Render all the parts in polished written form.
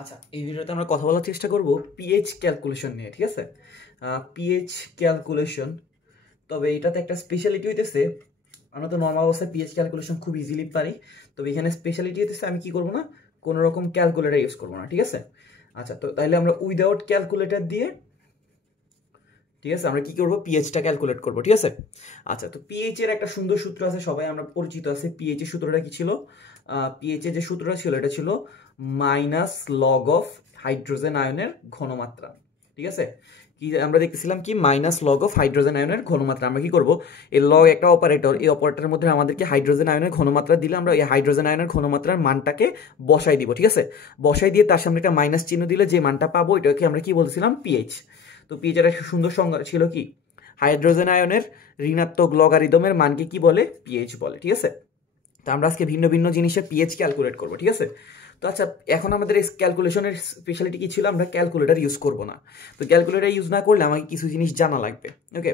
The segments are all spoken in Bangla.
আচ্ছা, এই ভিডিওতে আমরা কথা বলার চেষ্টা করব পিএইচ ক্যালকুলেশন নিয়ে। ঠিক আছে, পিএইচ ক্যালকুলেশন, তবে এটাতে একটা স্পেশালিটি হইতেছে, আমরা তো নর্মাল অবস্থায় পিএইচ ক্যালকুলেশন খুব ইজিলি পারি, তবে এখানে স্পেশালিটি হইতেছে আমি কি করব না, কোনো রকম ক্যালকুলেটর ইউজ করব না। ঠিক আছে, আচ্ছা, তো তাহলে আমরা উইদাউট ক্যালকুলেটর দিয়ে, ঠিক আছে, আমরা কি করব, পিএইচটা ক্যালকুলেট করব। ঠিক আছে, আচ্ছা, তো পিএইচ এর একটা সুন্দর সূত্র আছে, সবাই আমরা পরিচিত আছে। পিএইচ এর সূত্রটা কি ছিল? পিএইচ এর যে সূত্রটা ছিল এটা ছিল মাইনাস লগ অফ হাইড্রোজেন আয়নের ঘনমাত্রা। ঠিক আছে, কি আমরা দেখতেছিলাম কি, মাইনাস লগ অফ হাইড্রোজেন আয়নের ঘনমাত্রা। আমরা কি করব, এই লগ একটা অপারেটর, এই অপারেটরের মধ্যে আমাদেরকে হাইড্রোজেন আয়নের ঘনমাত্রা দিলে আমরা এই হাইড্রোজেন আয়নের ঘনমাত্রার মানটাকে বসাই দিব। ঠিক আছে, বসাই দিয়ে তার সামনে একটা মাইনাস চিহ্ন দিলে যে মানটা পাবো এটাকে আমরা কি বলছিলাম, পিএইচ। তো পিএইচ এর একটা সুন্দর সংজ্ঞা ছিল কি, হাইড্রোজেন আয়নের ঋণাত্মক লগারিদমের মানকে কি বলে, পিএইচ বলে। ঠিক আছে, তো আমরা আজকে ভিন্ন ভিন্ন জিনিসের পিএইচ ক্যালকুলেট করব। ঠিক আছে, তো আচ্ছা, এখন আমাদের এই ক্যালকুলেশনের স্পেশালিটি কি ছিল, আমরা ক্যালকুলেটর ইউজ করব না। তো ক্যালকুলেটর ইউজ না করলে আমাকে কিছু জিনিস জানা লাগবে। ওকে,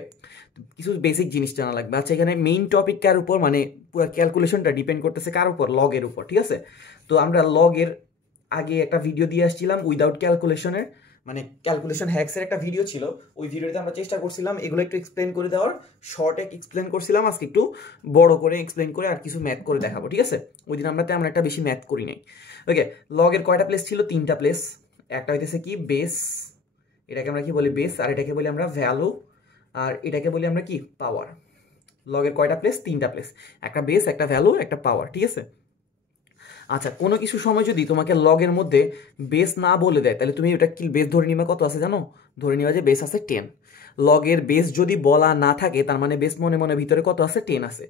কিছু বেসিক জিনিস জানা লাগবে। আচ্ছা, এখানে মেইন টপিক কার উপর, মানে পুরো ক্যালকুলেশনটা ডিপেন্ড করতেছে কার উপর, লগের উপর। ঠিক আছে, তো আমরা লগের আগে একটা ভিডিও দিয়ে আসছিলাম উইদাউট ক্যালকুলেশনের, মানে ক্যালকুলেশন হ্যাক্সের একটা ভিডিও ছিল। ওই ভিডিওতে আমরা চেষ্টা করছিলাম এগুলো একটু এক্সপ্লেন করে দেওয়ার, শর্টে এক্সপ্লেন করছিলাম। আজকে একটু বড় করে এক্সপ্লেন করে আর কিছু ম্যাথ করে দেখাবো। ঠিক আছে, ওই দিন আমরা তেমন একটা বেশি ম্যাথ করি নাই। ওকে, লগের কয়টা প্লেস ছিল? 3টা প্লেস। একটা হইতেছে কি, বেস, এটাকে আমরা কি বলি, বেস, আর এটাকে বলি আমরা ভ্যালু, আর এটাকে বলি আমরা কি, পাওয়ার। লগের কয়টা প্লেস? 3টা প্লেস, একটা বেস, একটা ভ্যালু, একটা পাওয়ার। ঠিক আছে, আচ্ছা, কোনো কিছু সময় যদি তোমাকে লগের মধ্যে বেস না বলে দেয়, তাহলে তুমি ওটা কি বেস ধরে নিবা কত আছে জানো? ধরে নিবা যে বেস আছে 10। লগের বেস যদি বলা না থাকে, তার মানে বেস মনে মনে ভিতরে কত আছে, 10 আছে।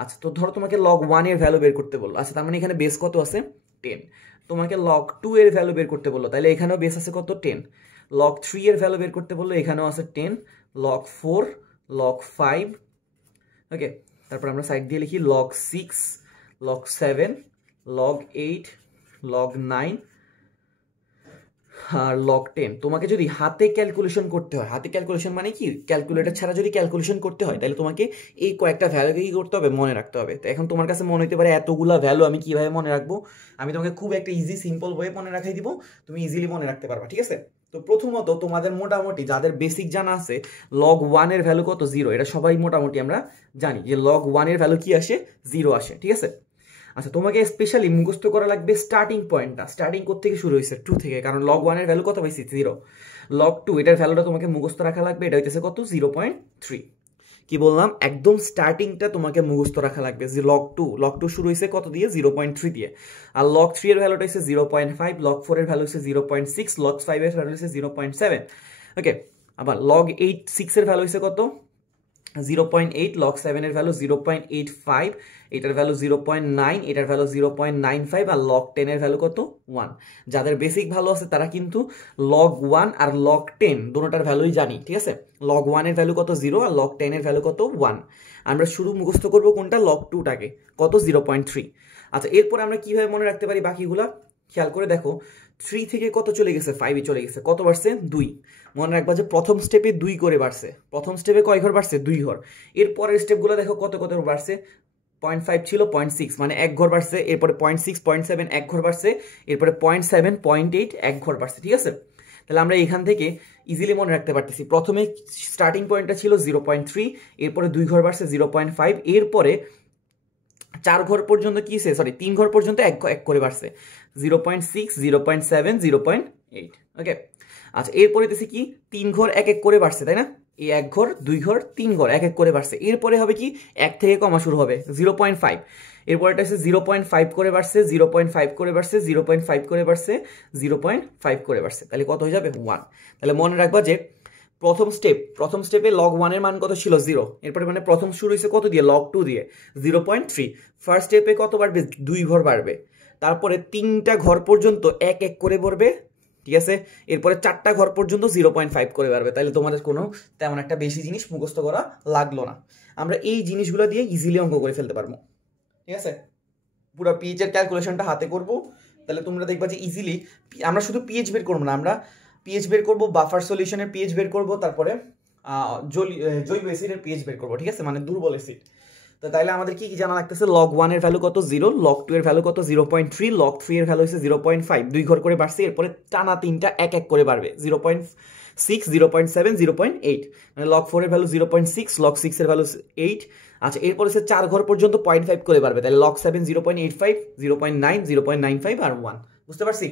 আচ্ছা, তো ধরো তোমাকে লগ 1 এর ভ্যালু বের করতে বললো, আচ্ছা, তার মানে এখানে বেস কত আছে, 10। তোমাকে লগ 2 এর ভ্যালু বের করতে বললো, তাহলে এখানেও বেস আছে কত, 10। লগ 3 এর ভ্যালু বের করতে বললো, এখানেও আছে 10। লগ 4, লগ 5, ওকে, তারপর আমরা সাইড দিয়ে লিখি লগ 6, লগ 7, লগ 8, লগ 9 আর লগ 10। তোমাকে যদি হাতে ক্যালকুলেশন করতে হয়, হাতে ক্যালকুলেশন মানে কি, ক্যালকুলেটর ছাড়া যদি ক্যালকুলেশন করতে হয়, তাহলে তোমাকে এই কয়েকটা ভ্যালুকে কি করতে হবে, মনে রাখতে হবে। তো এখন তোমার কাছে মনে হতে পারে এতগুলা ভ্যালু আমি কিভাবে মনে রাখবো, আমি তোমাকে খুব একটা ইজি সিম্পল ওয়ে মনে রাখাই দিব, তুমি ইজিলি মনে রাখতে পারবা। ঠিক আছে, তো প্রথমত তোমাদের মোটামুটি যাদের বেসিক জানা আছে, লগ 1 এর ভ্যালু কত, 0, এটা সবাই মোটামুটি আমরা জানি যে লগ 1 এর ভ্যালু কি আসে, 0 আসে। ঠিক আছে, আচ্ছা, তোমাকে স্পেশালি মুখস্থ করা লাগবে স্টার্টিং পয়েন্টটা, স্টার্টিং কোথা থেকে শুরু হয়েছে, 2 থেকে, কারণ লগ 1 এর ভ্যালু কত পাইছি, 0। লগ 2 এটার ভ্যালুটা তোমাকে মুখস্থ রাখা লাগবে, এটা হইতেছে কত, 0.3। কি বললাম, একদম স্টার্টিংটা তোমাকে মুখস্থ রাখা লাগবে যে লগ 2 শুরু হয়েছে কত দিয়ে, 0.3 দিয়ে। আর লগ 3 এর ভ্যালুটা হচ্ছে 0.5, লগ 4 এর ভ্যালু হচ্ছে 0.6, লগ 5 এর ভ্যালু হচ্ছে 0.7। ওকে, আবার লগ 6 এর ভ্যালু হচ্ছে কত, 0.8, লগ 7 এর ভ্যালু 0.85, এটার ভ্যালু 0.9, এটার ভ্যালু 0.95, আর লগ 10 এর ভ্যালু কত, 1। যাদের বেসিক ভালো আছে তারা কিন্তু লগ 1 আর লগ 10 দুটোটার ভ্যালুই জানি। ঠিক আছে, লগ 1 এর ভ্যালু কত, 0, আর লগ 10 এর ভ্যালু কত, 1। আমরা শুরু মুখস্থ করব কোনটা, লগ 2টাকে, কত, 0.3। আচ্ছা, এরপর আমরা কিভাবে মনে রাখতে পারি বাকিগুলা, খেয়াল করে দেখো, 3 থেকে কত চলে গেছে, 5 এ চলে গেছে, কত বাড়ছে, 2। মনে রাখবা যে প্রথম স্টেপে 2 করে বাড়ছে, প্রথম স্টেপে কয় ঘর বাড়ছে, 2 ঘর। এর পরের স্টেপগুলো দেখো কত কত বাড়ছে, 0.5 ছিল 0.6, মানে 1 ঘর বাড়ছে, এরপরে 0.6, 0.7 1 ঘর বাড়ছে, এরপরে 0.7, 0.8 1 ঘর বাড়ছে। ঠিক আছে, তাহলে আমরা এখান থেকে ইজিলি মনে রাখতে পারতেছি, প্রথমে স্টার্টিং পয়েন্টটা ছিল 0.3, এরপরে 2 ঘর বাড়ছে 0.5, এরপরে 4 ঘর পর্যন্ত কি, 3 ঘর পর্যন্ত এক করে বাড়ছে, 0.6, 0.7, 0.8। ওকে, আচ্ছা, এরপরে দেখছি কি, 3 ঘর এক এক করে বাড়ছে, তাই না, এই 1 ঘর, 2 ঘর, 3 ঘর এক এক করে বাড়ছে। এরপরে হবে কি, 1 থেকে কমা শুরু হবে, 0.5, এরপরে হচ্ছে 0.5 করে বাড়ছে, 0.5 করে বাড়ছে, 0.5 করে বাড়ছে, 0.5 করে বাড়ছে, তাহলে কত হয়ে যাবে, 1। তাহলে মনে রাখবা যে প্রথম স্টেপে লগ 1 এর মান কত ছিল, 0। এরপরে মানে প্রথম শুরু হয়েছে কত দিয়ে, লগ 2 দিয়ে, 0.3। ফার্স্ট স্টেপে কত বাড়বে, 2 ঘর বাড়বে, তারপরে 3টা ঘর পর্যন্ত এক এক করে বাড়বে। ঠিক আছে, এরপরে 4টা ঘর পর্যন্ত 0.5 করে বাড়বে। তাহলে তোমাদের কোনো তেমন একটা বেশি জিনিস মুখস্থ করা লাগলো না, আমরা এই জিনিসগুলো দিয়ে ইজিলি অঙ্ক করে ফেলতে পারবো। ঠিক আছে, পুরো পিএইচ এর ক্যালকুলেশনটা হাতে করব, তাহলে তোমরা দেখবা যে ইজিলি আমরা শুধু পিএইচ বের করবো না, আমরা পিএইচ বের করবো, বাফার সলিউশনের পিএইচ বের করবো, তারপরে জৈব অ্যাসিডের পিএইচ বের করবো। ঠিক আছে, মানে দুর্বল অ্যাসিড। তো তাইলে আমাদের কি কি জানা লাগতেছে, log 1 এর ভ্যালু কত 0, log 2 এর ভ্যালু কত 0.3, log 3 এর ভ্যালু হচ্ছে 0.5, দুই ঘর করে বাড়ছে, এরপরে টানা তিনটা এক এক করে বাড়বে 0.6, 0.7, 0.8, মানে log 4 এর ভ্যালু 0.6, log 6 এর ভ্যালু 8। আচ্ছা এরপর হচ্ছে 4 ঘর পর্যন্ত 0.5 করে বাড়বে, তাহলে log 7 0.85, 0.9, 0.95 আর 1। বুঝতে পারছি?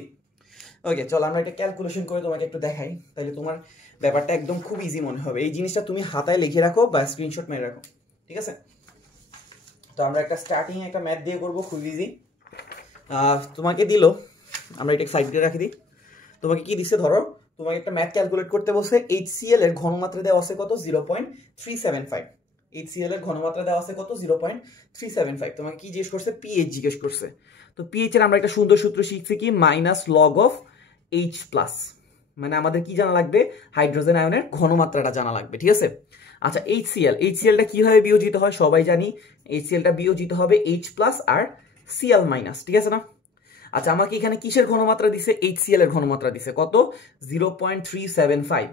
ওকে, চলো আমরা একটা ক্যালকুলেশন করে তোমাকে একটু দেখাই, তাহলে তোমার ব্যাপারটা একদম খুব ইজি মনে হবে। এই জিনিসটা তুমি হাতায় লিখে রাখো বা স্ক্রিনশট মেরে রাখো, ঠিক আছে? তো আমরা একটা স্টার্টিং একটা ম্যাথ দিয়ে করবো, খুব ইজি। তোমাকে দিল, আমরা এটা সাইড দিয়ে রাখি দিই। তোমাকে কি দিচ্ছে, ধরো তোমাকে একটা ম্যাথ ক্যালকুলেট করতে বসে, HCl এর ঘনমাত্রা দেওয়া আছে কত 0.375, HCl এর ঘনমাত্রা দেওয়া আছে কত 0.375। তোমাকে কি জিজ্ঞেস করছে, পিএইচ জিজ্ঞেস করছে। তো পিএইচ এর আমরা একটা সুন্দর সূত্র শিখছি কি, minus log of H plus, মানে আমাদের কি জানা লাগবে, হাইড্রোজেন আয়নের ঘনমাত্রাটা জানা লাগবে, ঠিক আছে? আচ্ছা HClটা কিভাবে বিয়োজিত হয় সবাই জানি, HClটা বিয়োজিত হবে H প্লাস আর Cl মাইনাস, ঠিক আছে না? আচ্ছা আমাকে এখানে কিসের ঘনমাত্রা দিছে, HCl এর ঘনমাত্রা দিছে কত 0.375।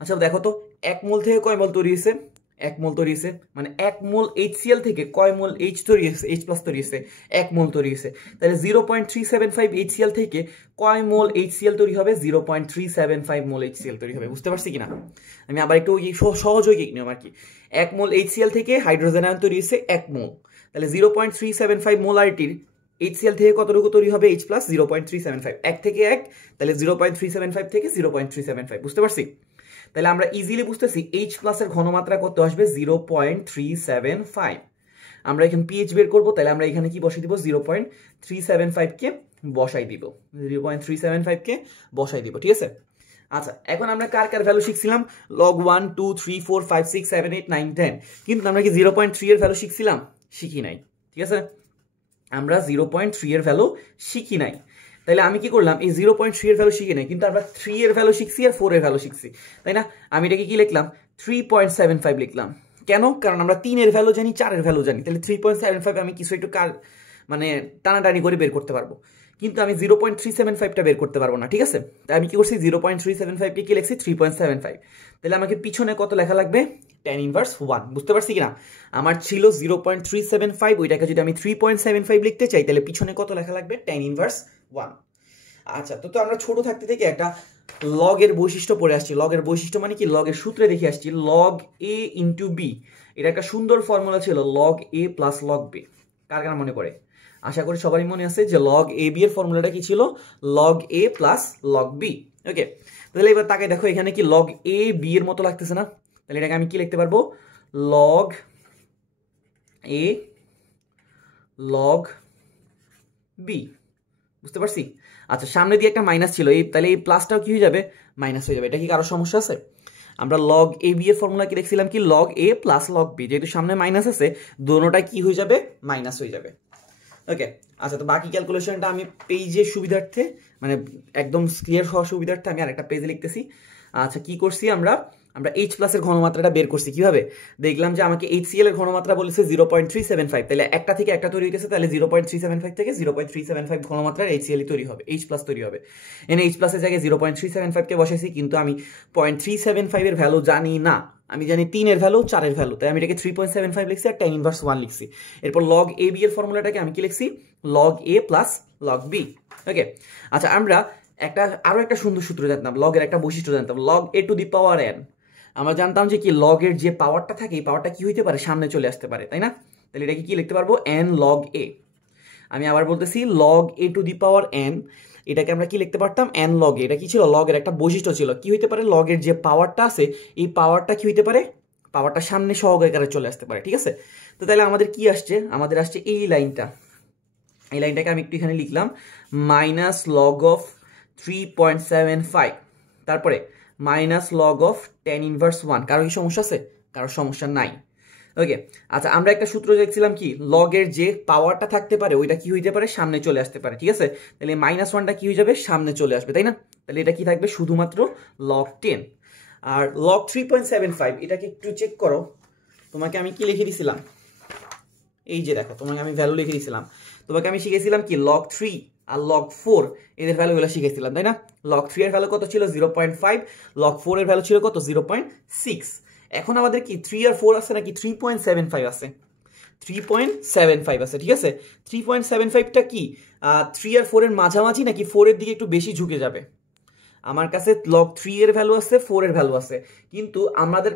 আচ্ছা দেখো তো 1 মোল থেকে কয় মোল তৈরি হয়েছে, 1 মোল তৈরি হয়েছে, মানে 1 মোল HCl থেকে কয় মোল H তৈরি হয়েছে, H প্লাস তৈরি হয়েছে, 1 মোল তৈরি হয়েছে। তাহলে 0.375 HCl থেকে কয় মোল HCl তৈরি হবে, 0.375 মোল HCl তৈরি হবে। বুঝতে পারছি কিনা? আমি আবার একটু সহযোগিক নিয়ম আর কি, 1 মোল HCl থেকে হাইড্রোজেন আয়ন তৈরি হয়েছে 1 মোল, তাহলে 0.375 মোলারিটির HCl থেকে কতটুকু তৈরি হবে, H প্লাস 0.375, 1 থেকে 1, তাহলে 0.375 থেকে 0.375। বুঝতে পারছি? তাহলে আমরা ইজিলি বুঝতেছি H প্লাস এর ঘনমাত্রা কত আসবে 0.375। আমরা এখানে পিএইচ বের করব, তাহলে আমরা এখানে কি বসাই দিব, 0.375 কে বসাই দিব, 0.375 কে বসাই দিব, ঠিক আছে? আচ্ছা এখন আমরা কার কার ভ্যালু শিখছিলাম, log 1 2 3 4 5 6 7 8 9 10, কিন্তু আমরা কি 0.3 এর ভ্যালু শিখছিলাম, শিখি নাই, ঠিক আছে? আমরা 0.3 এর ভ্যালু শিখি নাই। তাহলে আমি কি করলাম, এই 0.3 এর ভ্যালু শিখি নাই, কিন্তু আমরা 3 এর ভ্যালু শিখছি আর 4 এর ভ্যালু শিখছি, তাই না? আমি এটাকে কি লিখলাম, 3.75 লিখলাম। কেন? কারণ আমরা 3 এর ভ্যালু জানি, 4 এর ভ্যালু জানি, তাহলে 3.75 আমি কিছু একটু মানে টানাটানি করে বের করতে পারবো, কিন্তু আমি 0.375টা বের করতে পারবো না, ঠিক আছে? তাই আমি কি করছি, 0.375 কে কি লিখছি 3.75। তাহলে আমাকে পিছনে কত লেখা লাগবে, tan ইনভার্স 1। বুঝতে পারছি কিনা? আমার ছিল 0.375, ওইটাকে যদি আমি 3.75 লিখতে চাই তাহলে পিছনে কত লেখা লাগবে, tan ইনভার্স 1। আচ্ছা তো আমরা ছোট থাকতে থেকে একটা লগের বৈশিষ্ট্য পড়ে আসছি। লগের বৈশিষ্ট্য মানে কি, লগের সূত্রে দেখে আসছি, log a ইন্টু বি, এটা একটা সুন্দর ফর্মুলা ছিল, log a plus log b। কার কার মনে পড়ে? আশা করি সবারই মনে আছে যে log a b এর ফর্মুলাটা কি ছিল, log a plus log b। ওকে, তাহলে এবার তাকে দেখো এখানে কি log a b এর মতো লাগতেছে না? তাহলে এটাকে আমি কি লিখতে পারবো, log a log b। বুঝতে পারছি? আচ্ছা সামনে দিয়ে একটা মাইনাস ছিল, এই তাহলে এই প্লাসটাও কি হয়ে যাবে, মাইনাস হয়ে যাবে। এটা কি কারো সমস্যা আছে? আমরা log a b এর ফর্মুলা কি দেখছিলাম কি, log a plus log b, যেহেতু সামনে মাইনাস আছে দোনোটা কি হয়ে যাবে, মাইনাস হয়ে যাবে। ওকে, আচ্ছা তো বাকি ক্যালকুলেশনটা আমি পেজের সুবিধার্থে, মানে একদম ক্লিয়ার হওয়ার সুবিধার্থে আমি আরেকটা পেজে লিখতেছি। আচ্ছা কি করছি আমরা H প্লাসের ঘনমাত্রাটা বের করছি কিভাবে, দেখলাম যে আমাকে HCl এর ঘনমাত্রা বলেছে 0.375, তাহলে একটা থেকে একটা তৈরি হইতেছে, তাহলে 0.375 থেকে 0.375 ঘনমাত্রার HCl তৈরি হবে, H প্লাস তৈরি হবে। এনে H প্লাসের জায়গায় 0.375 কে বসাইছি, কিন্তু আমি 0.375 এর ভ্যালু জানি না, আমি জানি 3 এর ভ্যালু 4 এর ভ্যালু, তাই আমি এটাকে 3.75 লিখছি আর tan ইনভার্স 1 লিখছি। এরপর log a b এর ফর্মুলাটাকে আমি কি লিখছি, log a plus log b। ওকে, আচ্ছা আমরা আরো একটা সুন্দর সূত্র জানতাম, log এর একটা বৈশিষ্ট্য জানতাম, log a to the power n। আমরা জানতাম যে কি log এর যে পাওয়ারটা থাকে, এই পাওয়ারটা কি হইতে পারে, সামনে চলে আসতে পারে, তাই না? তাহলে এটাকে কি লিখতে পারবো, n log a। আমি আবার বলতেছি log a to the power n, এটাকে আমরা কি লিখতে পারতাম, n log a। এটা কি ছিল, log এর একটা বৈশিষ্ট্য ছিল, কি হইতে পারে, log এর যে পাওয়ারটা আছে এই পাওয়ারটা কি হইতে পারে, পাওয়ারটা সামনে সহগ আকারে চলে আসতে পারে, ঠিক আছে? তো তাহলে আমাদের কি আসছে, আমাদের আসছে এই লাইনটা, এই লাইনটাকে আমি একটু এখানে লিখলাম, মাইনাস log অফ 3.75, তারপরে minus log of tan inverse 1। কারো কি সমস্যা আছে? কারো সমস্যা নাই। ওকে, আচ্ছা আমরা একটা সূত্র দেখছিলাম কি, log এর যে পাওয়ারটা থাকতে পারে ওইটা কি হইতে পারে, সামনে চলে আসতে পারে, ঠিক আছে? তাহলে মাইনাস 1টা কি হয়ে যাবে, সামনে চলে আসবে, তাই না? তাহলে এটা কি থাকবে, শুধুমাত্র log 10। আর log 3.75 এটাকে একটু চেক করো, তোমাকে আমি কি লিখে দিছিলাম, এই যে দেখো তোমাকে আমি ভ্যালু লিখে দিয়েছিলাম, তোমাকে আমি শিখেছিলাম কি log 3 আর log 4 এদের ভ্যালুগুলো শিখেছিলাম, তাই না? log 3 এর ভ্যালু কত ছিল 0.5, log 4 এর ভ্যালু ছিল কত 0.6। এখন আমাদের কি 3 আর 4 আছে নাকি 3.75 আছে? 3.75 আছে, ঠিক আছে। 3.75টা কি 3 আর 4 এর মাঝামাঝি নাকি 4 এর দিকে একটু বেশি ঝুঁকে যাবে? আমার কাছে লগ 3 এর ভ্যালু আছে, 4 এর ভ্যালু আছে, কিন্তু আমাদের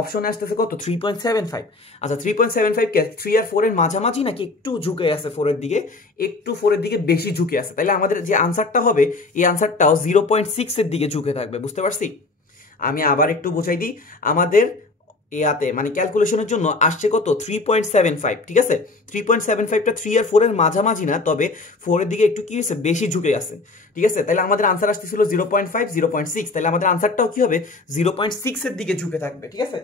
অপশনে আসতেছে কত 3.75। আচ্ছা 3.75 কে 3 আর 4 এর মাঝামাঝি নাকি একটু ঝুঁকে আছে 4 এর দিকে, একটু 4 এর দিকে বেশি ঝুঁকে আছে, তাহলে আমাদের যে আনসারটা হবে এই আনসারটাও 0.6 এর দিকে ঝুঁকে থাকবে। বুঝতে পারছি? আমি আবার একটু বোঝাই দিই, আমাদের ইয়াতে মানে ক্যালকুলেশনের জন্য আসছে কত 3.75, ঠিক আছে। 3.75টা 3 আর 4 এর মাঝামাঝি না, তবে 4 এর দিকে একটু কি হয়েছে বেশি ঝুঁকে আছে, ঠিক আছে। তাহলে আমাদের আনসার আসতেছিল 0.5 0.6, তাহলে আমাদের আনসারটাও কি হবে 0.6 এর দিকে ঝুঁকে থাকবে, ঠিক আছে।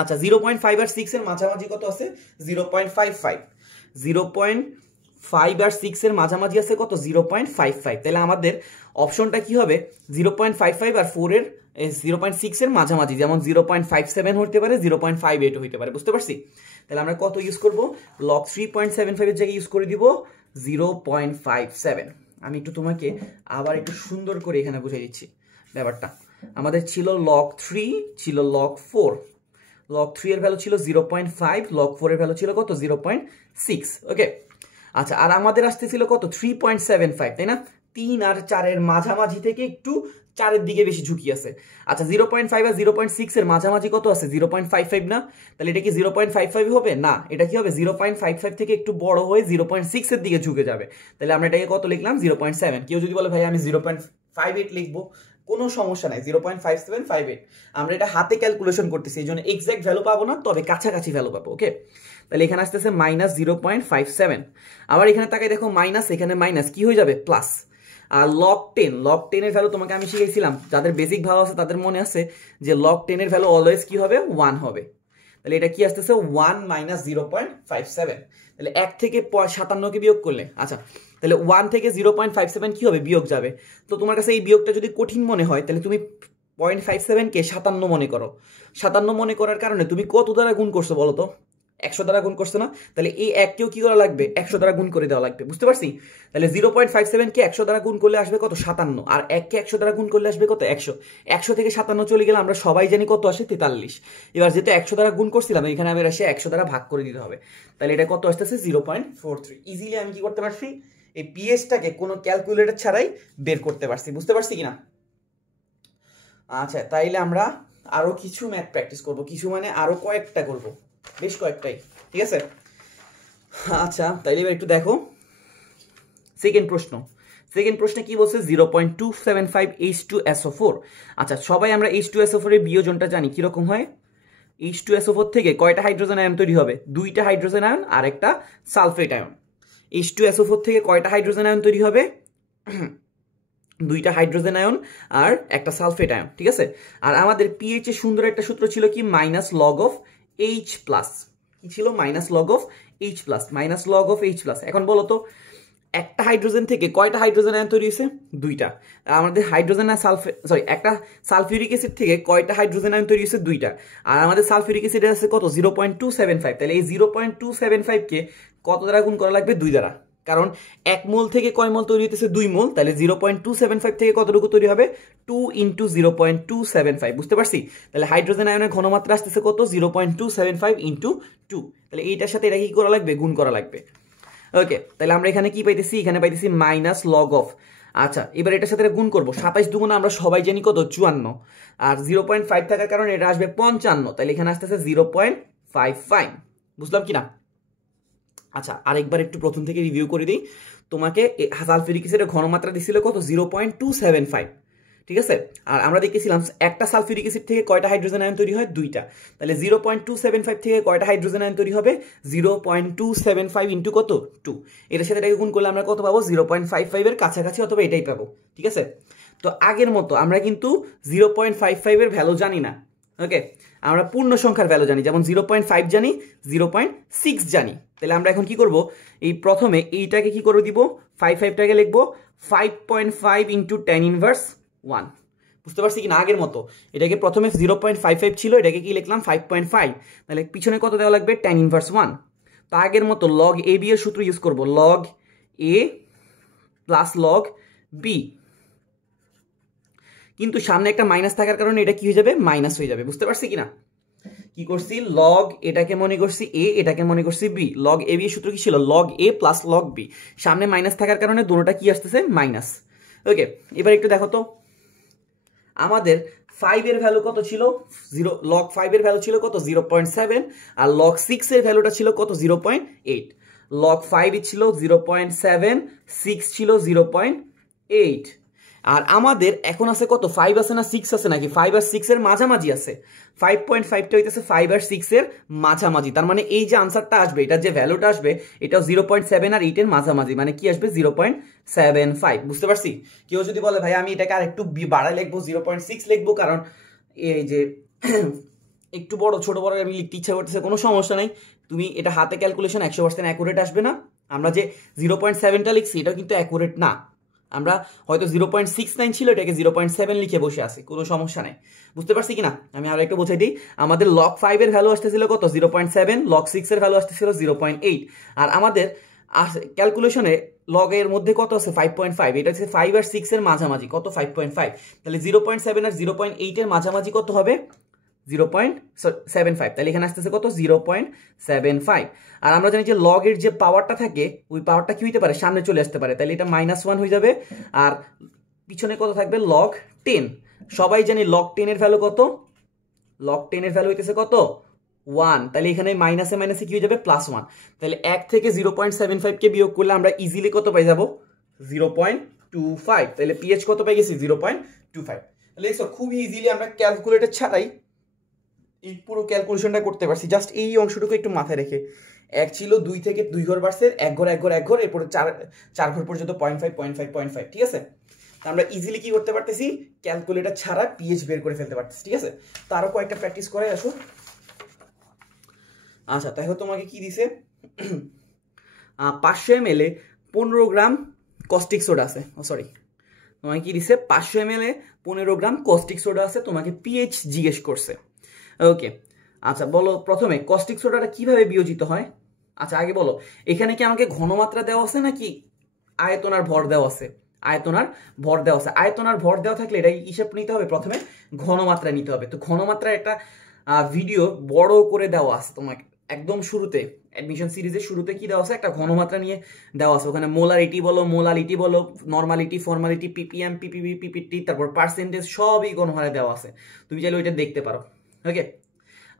আচ্ছা 0.5 আর 6 এর মাঝামাঝি কত আছে 0.55, 0.5 আর 6 এর মাঝামাঝি আছে কত 0.55, তাহলে আমাদের অপশনটা কি হবে 0.55 আর 4 এর 0.6 এর মাঝামাঝি, যেমন 0.57 হতে পারে 0.58 হতে পারে। বুঝতে পারছি? তাহলে আমরা কত ইউজ করব লগ 3.75 এর জায়গায় ইউজ করে দিব 0.57। আমি একটু তোমাকে আবার একটু সুন্দর করে এখানে বুঝিয়ে দিচ্ছি ব্যাপারটা। আমাদের ছিল লগ 3, ছিল লগ 4, লগ 3 এর ভ্যালু ছিল 0.5, লগ 4 এর ভ্যালু ছিল কত 0.6। ওকে আচ্ছা, আর আমাদের আসতেছিল কত 3.75, তাই না? 3 আর 4 এর মাঝামাঝি থেকে একটু 4 এর দিকে বেশি ঝুঁকি আছে। আচ্ছা 0.5 আর 0.6 এর মাঝামাঝি কত আছে 0.55 না, তাহলে এটা কি 0.55 হবে না, এটা কি হবে 0.55 থেকে একটু বড় হয়ে 0.6 এর দিকে ঝুঁকে যাবে। তাহলে আমরা এটাকে কত লিখলাম 0.7। কেউ যদি বলে ভাই আমি 0.58 লিখবো, কোনো সমস্যা নাই, 0.5758। আমরা এটা হাতে ক্যালকুলেশন করতেছি, এই জন্য এক্সাক্ট ভ্যালু পাবো না, তবে কাছাকাছি ভ্যালু পাবো। ওকে তাহলে এখানে আসতেছে -0.57। আবার এখানে তাকাই দেখো মাইনাস, এখানে মাইনাস কি হয়ে যাবে প্লাস। আর লগ 10, লগ 10 এর ভ্যালু তোমাকে আমি শিখেছিলাম, যাদের বেসিক ভালো আছে তাদের মনে আছে যে লগ 10 এর ভ্যালু অলওয়েজ কি হবে 1 হবে। তাহলে এটা কি আসতেছে 1 - 0.57, তাহলে 1 থেকে 57কে বিয়োগ করলে, আচ্ছা তাহলে 1 থেকে 0.57 কি হবে বিয়োগ যাবে। তো তোমার কাছে এই বিয়োগটা যদি কঠিন মনে হয় তাহলে তুমি 0.57 কে 57 মনে করো। 57 মনে করার কারণে তুমি কত দ্বারা গুণ করছো বলো তো? 100 দ্বারা গুণ করছো না? তাহলে এই 1 কেও কি করা লাগবে 100 দ্বারা গুণ করে দেওয়া লাগবে। বুঝতে পারছি? তাহলে 0.57 কে 100 দ্বারা গুণ করলে আসবে কত 57, আর 1 কে 100 দ্বারা গুণ করলে আসবে কত 100। 100 থেকে 57 চলে গেলে আমরা সবাই জানি কত আসে 43। এবার যেহেতু 100 দ্বারা গুণ করছিলাম এখানে আমি আসে 100 দ্বারা ভাগ করে দিতে হবে, তাহলে এটা কত আসতেছে 0.43। ইজিলি আমি কি করতে পারছি এই পিএসটাকে কোনো ক্যালকুলেটর ছাড়াই বের করতে পারছি। বুঝতে পারছি কিনা? আচ্ছা তাইলে আমরা আরো কিছু ম্যাথ প্র্যাকটিস করব, কিছু মানে আরো কয়েকটা করব, বেশ কয়েকটাই, ঠিক আছে। আচ্ছা তাইলে এবার একটু দেখো সেকেন্ড প্রশ্ন। সেকেন্ড প্রশ্নে কি বলছে 0.275 H2SO4। আচ্ছা সবাই আমরা H2SO4 এর বিয়োজনটা জানি কিরকম হয়। H2SO4 থেকে কয়টা হাইড্রোজেন আয়ন তৈরি হবে? 2টা হাইড্রোজেন আয়ন আর একটা সালফেট আয়ন। H2SO4 থেকে কয়টা হাইড্রোজেন আয়ন তৈরি হবে? 2টা হাইড্রোজেন আয়ন আর একটা সালফেট আয়ন, ঠিক আছে। আর আমাদের পিএইচ এর সুন্দর একটা সূত্র ছিল কি -log(H+) কি ছিল -log(H+). এখন বলো তো একটা হাইড্রোজেন থেকে কয়টা হাইড্রোজেন আয়ন তৈরি হয়েছে? 2টা। আমাদের হাইড্রোজেন আর একটা সালফিউরিক অ্যাসিড থেকে কয়টা হাইড্রোজেন আয়ন তৈরি হয়েছে? 2টা। আর আমাদের সালফিউরিক অ্যাসিড আছে কত 0.275, তাহলে এই 0.275 কে কত দ্বারা গুণ করা লাগবে? 2 দ্বারা, কারণ 1 মোল থেকে কয় মোল তৈরি হইতেছে? 2 মোল, তাহলে 0.275 থেকে কতটুকু তৈরি হবে? 2 × 0.275। বুঝতে পারছি? তাহলে হাইড্রোজেন আয়নের ঘনমাত্রা আসতেছে কত 0.275 × 2, তাহলে এইটার সাথে এটা কি করা লাগবে? গুণ করা লাগবে। ওকে তাহলে আমরা এখানে কি পাইতেছি? এখানে পাইতেছি -log(। আচ্ছা এবার এটার সাথে গুণ করব, 27 দুগুণ আমরা সবাই জানি কত 54, আর 0.5 থাকার কারণে এটা আসবে 55, তাহলে এখানে আসতেছে 0.55। বুঝলাম কি না? আচ্ছা আরেকবার একটু প্রথম থেকে রিভিউ করে দিই। তোমাকে সালফিউরিক অ্যাসিডের ঘনমাত্রা দিছিল কত 0.275, ঠিক আছে। আর আমরা দেখেছিলাম একটা সালফিউরিক অ্যাসিড থেকে কয়টা হাইড্রোজেন আয়ন তৈরি হয়? 2টা। তাহলে 0.275 থেকে কয়টা হাইড্রোজেন আয়ন তৈরি হবে? 0.275 × কত 2। এটার সাথে এটাকে গুণ করলে আমরা কত পাবো? 0.55 এর কাছাকাছি অথবা এটাই পাবো, ঠিক আছে। তো আগের মতো আমরা কিন্তু 0.55 এর ভ্যালু জানি না। ওকে আমরা পূর্ণ সংখ্যার ভ্যালু জানি, যেমন 0.5 জানি, 0.6 জানি। তাহলে আমরা এখন কি করব? এই প্রথমে এইটাকে কি করে দিব? 55টাকে লিখবো 5.5 × 10⁻1। বুঝতে পারছি কিনা? আগের মতো এটাকে প্রথমে 0.55 ছিল, এটাকে কি লিখলাম 5.5, তাহলে পিছনে কত দেওয়া লাগবে? 10⁻1। তো আগের মতো log AB এর সূত্র ইউজ করব, log A + log B, কিন্তু সামনে একটা মাইনাস থাকার কারণে এটা কি হয়ে যাবে? মাইনাস হয়ে যাবে। বুঝতে পারছি কিনা? কি করছি, লগ এটাকে মনে করছি এ, এটাকে মনে করছি বি। লগ এ বি সূত্র কি ছিল, লগ এ প্লাস লগ বি। সামনে মাইনাস থাকার কারণে দুটোটা কি আসতেছে, মাইনাস। ওকে, এবার একটু দেখো তো আমাদের 5 এর ভ্যালু কত ছিল, লগ 5 এর ভ্যালু ছিল কত, 0.7, আর লগ 6 এর ভ্যালুটা ছিল কত, 0.8। লগ 5 ছিল 0.7, 6 ছিল 0.8। আর আমাদের এখন আছে কত, 5 আছে না 6 আছে, নাকি 5 আর 6 এর মাঝামাঝি আছে। 5.5টা হইতেছে 5 আর 6 এর মাঝামাঝি, তার মানে এই যে আনসারটা আসবে, এটা যে ভ্যালুটা আসবে, এটাও 0.7 আর 8 এর মাঝামাঝি, মানে কি আসবে 0.75। বুঝতে পারছি? কেউ যদি বলে ভাই আমি এটাকে আর একটু বাড়ায় লিখবো, 0.6 লিখবো, কারণ এই যে একটু বড় ছোট বড় আমি লিখতে ইচ্ছা করতেছে, কোনো সমস্যা নাই। তুমি এটা হাতে ক্যালকুলেশন 100% অ্যাকুরেট আসবে না। আমরা যে 0.7টা লিখছি এটাও কিন্তু অ্যাকুরেট না, আমরা হয়তো 0.69 ছিল, এটাকে 0.7 লিখে বসে আছি, কোনো সমস্যা নেই। বুঝতে পারছি কিনা? আমি আরো একটু বোঝাই দিই। আমাদের লগ 5 এর ভ্যালু আসতেছিল কত, 0.7, লগ 6 এর ভ্যালু আসতেছিল 0.8, আর আমাদের ক্যালকুলেশনে লগ এর মধ্যে কত আছে, 5.5। এটা হচ্ছে 5 আর 6 এর মাঝামাঝি, কত, 5.5। তাহলে 0.7 আর 0.8 এর মাঝামাঝি কত হবে, 0.75। তাহলে এখানে আসতেছে কত, 0.75। আর আমরা জানি যে লগ এর যে পাওয়ারটা থাকে, ওই পাওয়ারটা কি হইতে পারে, সামনে চলে আসতে পারে, তাহলে এটা -1 হয়ে যাবে। আর পিছনে কত থাকবে, log 10। সবাই জানি log 10 এর ভ্যালু কত, log 10 এর ভ্যালু হইতেছে কত, 1। তাহলে এখানে মাইনাসে মাইনাসে কি হয়ে যাবে, +1। তাহলে 1 থেকে 0.75 কে বিয়োগ করলে আমরা ইজিলি কত পাই যাব, 0.25। তাহলে পিএইচ কত পাই গেছি, 0.25। তাহলে দেখো খুবই ইজিলি আমরা ক্যালকুলেটর ছাড়াই এই পুরো ক্যালকুলেশনটা করতে পারছি, জাস্ট এই অংশটুকু একটু মাথায় রেখে। 1 ছিল 2 থেকে 2 ঘর বাড়ছে, 1 ঘর 1 ঘর 1 ঘর, এরপরে 4 ঘর পর্যন্ত 0.5 0.5 0.5। ঠিক আছে, আমরা ইজিলি কি করতে পারতেছি, ক্যালকুলেটর ছাড়া পিএইচ বের করে ফেলতে পারতেছি। ঠিক আছে, তো আরো কয়েকটা প্র্যাকটিস করে আসো। আচ্ছা, তাই তোমাকে কি দিছে, 500 ml 15 গ্রাম কস্টিক সোডা আছে। সরি, তোমাকে কি দিছে, 500 ml 15 গ্রাম কস্টিক সোডা আছে, তোমাকে পিএইচ জিজ্ঞেস করছে। ওকে, আচ্ছা বলো প্রথমে কস্টিক সোডাটা কিভাবে বিয়োজিত হয়। আচ্ছা আগে বলো, এখানে কি আমাকে ঘনমাত্রা দেওয়া আছে নাকি আয়তন আর ভর দেওয়া আছে, আয়তন আর ভর দেওয়া আছে। আয়তন আর ভর দেওয়া থাকলে এটাই হিসাব নিতে হবে, প্রথমে ঘনমাত্রা নিতে হবে। তো ঘনমাত্রা একটা ভিডিও বড় করে দেওয়া আছে তোমাকে একদম শুরুতে, অ্যাডমিশন সিরিজের শুরুতে কি দেওয়া আছে, একটা ঘনমাত্রা নিয়ে দেওয়া আছে। ওখানে মোলারিটি বলো, মোলালিটি বলো, normality, formality, PPM, PPB, PPT, তারপর পার্সেন্টেজ, সবই গণহারে দেওয়া আছে, তুমি চাইলে ওইটা দেখতে পারো। ওকে,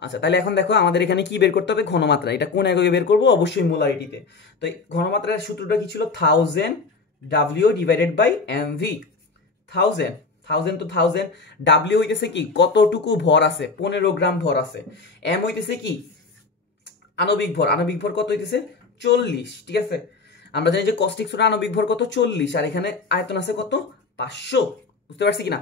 আচ্ছা তাহলে এখন দেখো আমাদের এখানে কি বের করতে হবে, ঘনমাত্রা। এটা কোন এককে বের করবো, অবশ্যই মোলারিটিতে। তো ঘনমাত্রার সূত্রটা কি ছিল, 1000 W ডিভাইডেড বাই mv। 1000 1000 তো 1000, W হইতেছে কি, কতটুকু ভর আছে, 15 গ্রাম ভর আছে। m হইতেছে কি, আণবিক ভর। আণবিক ভর কত হইতেছে, 40। ঠিক আছে, আমরা জানি যে কস্টিক সোডা আণবিক ভর কত, 40, আর এখানে আয়তন আছে কত, 500। বুঝতে পারছি কিনা?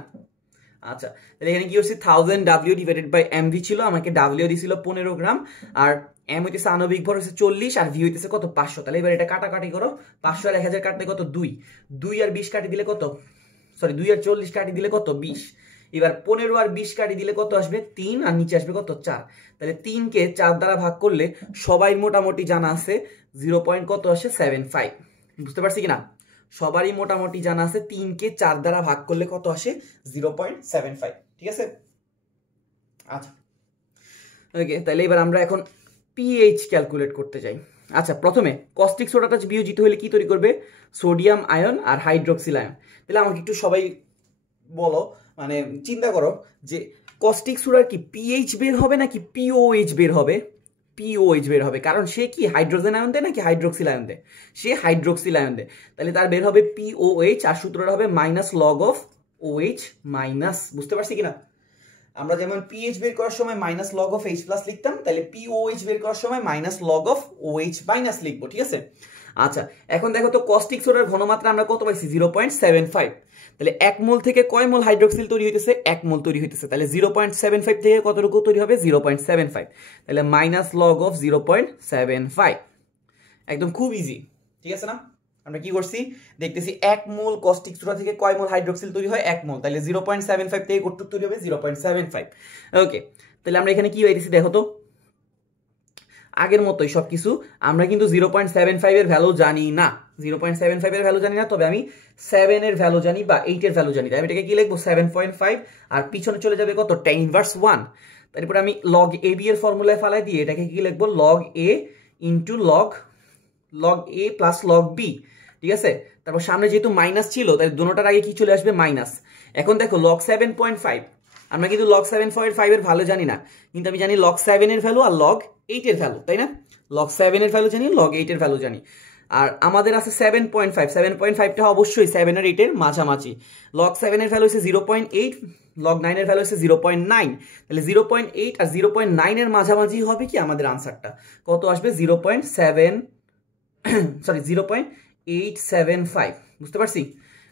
আচ্ছা, তাহলে এখানে কি হচ্ছে, 1000 W ডিভাইডেড বাই mv ছিল, আমাকে W দিছিল 15 গ্রাম, আর m হইতেছে আণবিক ভর হচ্ছে 40, আর v হইতেছে কত, 500। তাহলে এবার এটা কাটাকাটি করো, 500 আর 1000 কাটলে কত, 2। 2 আর 20 কাটি দিলে কত, সরি 2 আর 40 কাটি দিলে কত, 20। এবার 15 আর 20 কাটি দিলে কত আসবে, 3, আর নিচে আসবে কত, 4। তাহলে 3 কে 4 দ্বারা ভাগ করলে সবাই মোটামুটি জানা আছে 0. কত আসে, 75। বুঝতে পারছি কিনা? সবারই মোটামুটি জানা আছে 3 কে 4 দ্বারা ভাগ করলে কত আসে, 0.75। ঠিক আছে, আচ্ছা ওকে, তাহলে এবার আমরা এখন পিএইচ ক্যালকুলেট করতে যাই। আচ্ছা, প্রথমে কস্টিক সোডাটা বিয়োজিত হলে কি তৈরি করবে, সোডিয়াম আয়ন আর হাইড্রোক্সিল আয়ন। তাহলে আমাকে একটু সবাই বলো, মানে চিন্তা করো যে কস্টিক সোডার কি পিএইচ বের হবে নাকি পিওএইচ বের হবে। পিওএইচ বের হবে, কারণ সে কি হাইড্রোজেন আয়ন দেয় নাকি হাইড্রোক্সিল আয়ন দেয়, সে হাইড্রোক্সিল আয়ন দেয়। তাহলে তার বের হবে পিওএইচ, আর সূত্রটা হবে -log of OH মাইনাস। বুঝতে পারছি কিনা? আমরা যেমন পিএইচ বের করার সময় -log of H প্লাস লিখতাম, তাহলে পিওএইচ বের করার সময় -log of OH মাইনাস লিখবো। ঠিক আছে, আচ্ছা এখন দেখো তো কস্টিক সোডার ঘনমাত্রা আমরা কত পাইছি, 0.75। তাহলে 1 মোল থেকে কয় মোল হাইড্রোক্সিল তৈরি হইতেছে, 1 মোল তৈরি হইতেছে। তাহলে 0.75 থেকে কতটুকু তৈরি হবে, 0.75। তাহলে -log of 0.75, একদম খুব ইজি। ঠিক আছে না? আমরা কি করছি দেখতেছি, 1 মোল কস্টিক সোডা থেকে কয় মোল হাইড্রোক্সিল তৈরি হয়, 1 মোল। তাহলে 0.75 থেকে কতটুকু তৈরি হবে, 0.75। ওকে, তাহলে আমরা এখানে কি পাইতেছি দেখো তো, আগের মতোই সবকিছু। আমরা কিন্তু 0.75 এর ভ্যালু জানি না, 0.75 এর ভ্যালু জানি না, তবে আমি 7 এর ভ্যালু জানি বা 8 এর ভ্যালু জানি। আমি এটাকে কি লিখবো, 7.5, আর পিছনে চলে যাবে কত, tan ইনভার্স 1। তারপরে আমি লগ এ বি এর ফর্মুলায় ফালাই দিয়ে এটাকে কি লিখবো, লগ এ ইন্টু লগ এ প্লাস লগ বি, ঠিক আছে। তারপর সামনে যেহেতু মাইনাস ছিল তাই দুটোটার আগে কি চলে আসবে, মাইনাস। এখন দেখো লগ 7.5, আমরা কিন্তু লগ 7.5 এর ভ্যালু জানি না, কিন্তু আমি জানি লগ 7 এর ভ্যালু আর লগ 8 এর ভ্যালু, তাই না? লগ 7 এর ভ্যালু জানি, লগ 8 এর ভ্যালু জানি। আর আমাদের আছে 7.5টা অবশ্যই 7 আর 8 এর মাঝামাঝি। লগ 7 এর ভ্যালু হচ্ছে 0.8, লগ 9 এর ভ্যালু হচ্ছে 0.9, তাহলে 0.8 আর 0.9 এর মাঝামাঝি হবে কি আমাদের আনসারটা, কত আসবে 0.875, বুঝতে পারছি?